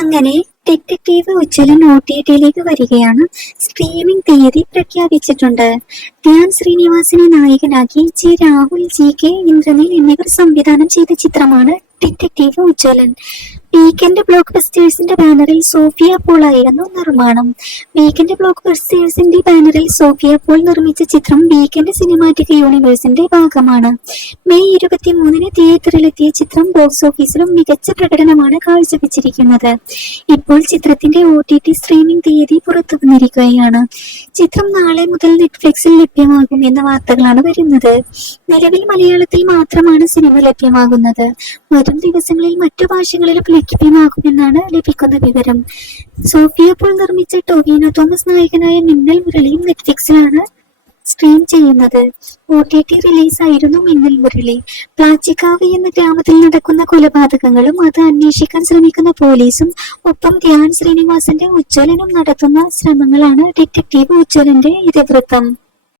അങ്ങനെ detective Ujjwalan OTT വരികയാണ്. Streaming തീയതി പ്രഖ്യാപിച്ചിട്ടുണ്ട്. ധ്യാൻ ശ്രീനിവാസനെ നായകനാക്കി രാഹുൽ, GK ഇന്ദ്രനീൽ എന്നിവർ സംവിധാനം ചെയ്ത ചിത്രമാണ് ഡിറ്റക്റ്റീവ് ഉജ്ജ്വലൻ. വീക്കെൻഡ് ബ്ലോക്ക് ബസ്റ്റേഴ്സിന്റെ ബാനറിൽ സോഫിയ പോൾ ആയിരുന്നു നിർമ്മാണം. വീക്കെൻഡ് ബ്ലോക്ക് ബസ്റ്റേഴ്സിന്റെ ബാനറിൽ സോഫിയ പോൾ നിർമ്മിച്ച ചിത്രം വീക്കെൻഡ് സിനിമാറ്റിക് യൂണിവേഴ്സിന്റെ ഭാഗമാണ്. മെയ് 23-ന് തിയേറ്ററിലെത്തിയ ചിത്രം ബോക്സ് ഓഫീസിലും മികച്ച പ്രകടനമാണ് കാഴ്ചവെച്ചിരിക്കുന്നത്. ഇപ്പോൾ ചിത്രത്തിന്റെ OTT സ്ട്രീമിംഗ് തീയതി പുറത്തു വന്നിരിക്കുകയാണ്. ചിത്രം നാളെ മുതൽ നെറ്റ്ഫ്ലിക്സിൽ ലഭ്യമാകുമെന്ന വാർത്തകളാണ് വരുന്നത്. നിലവിൽ മലയാളത്തിൽ മാത്രമാണ് സിനിമ ലഭ്യമാകുന്നത്. വരും ദിവസങ്ങളിൽ മറ്റു ഭാഷകളിലും ലഭ്യമാകുമെന്നാണ് ലഭിക്കുന്ന വിവരം. സോഫിയ പോൾ നിർമ്മിച്ച ടൊവിനോ തോമസ് നായകനായ മിന്നൽ മുരളിയും നെറ്റ്ഫ്ലിക്സിലാണ് സ്ട്രീം ചെയ്യുന്നത്. OTT റിലീസായിരുന്നു മിന്നൽ മുരളി. പ്ലാച്ചിക്കാവ് എന്ന ഗ്രാമത്തിൽ നടക്കുന്ന കൊലപാതകങ്ങളും അത് അന്വേഷിക്കാൻ ശ്രമിക്കുന്ന പോലീസും ഒപ്പം ധ്യാൻ ശ്രീനിവാസന്റെ ഉജ്ജ്വലനും നടത്തുന്ന ശ്രമങ്ങളാണ് ഡിറ്റക്റ്റീവ് ഉജ്ജ്വലന്റെ ഇതിവൃത്തം.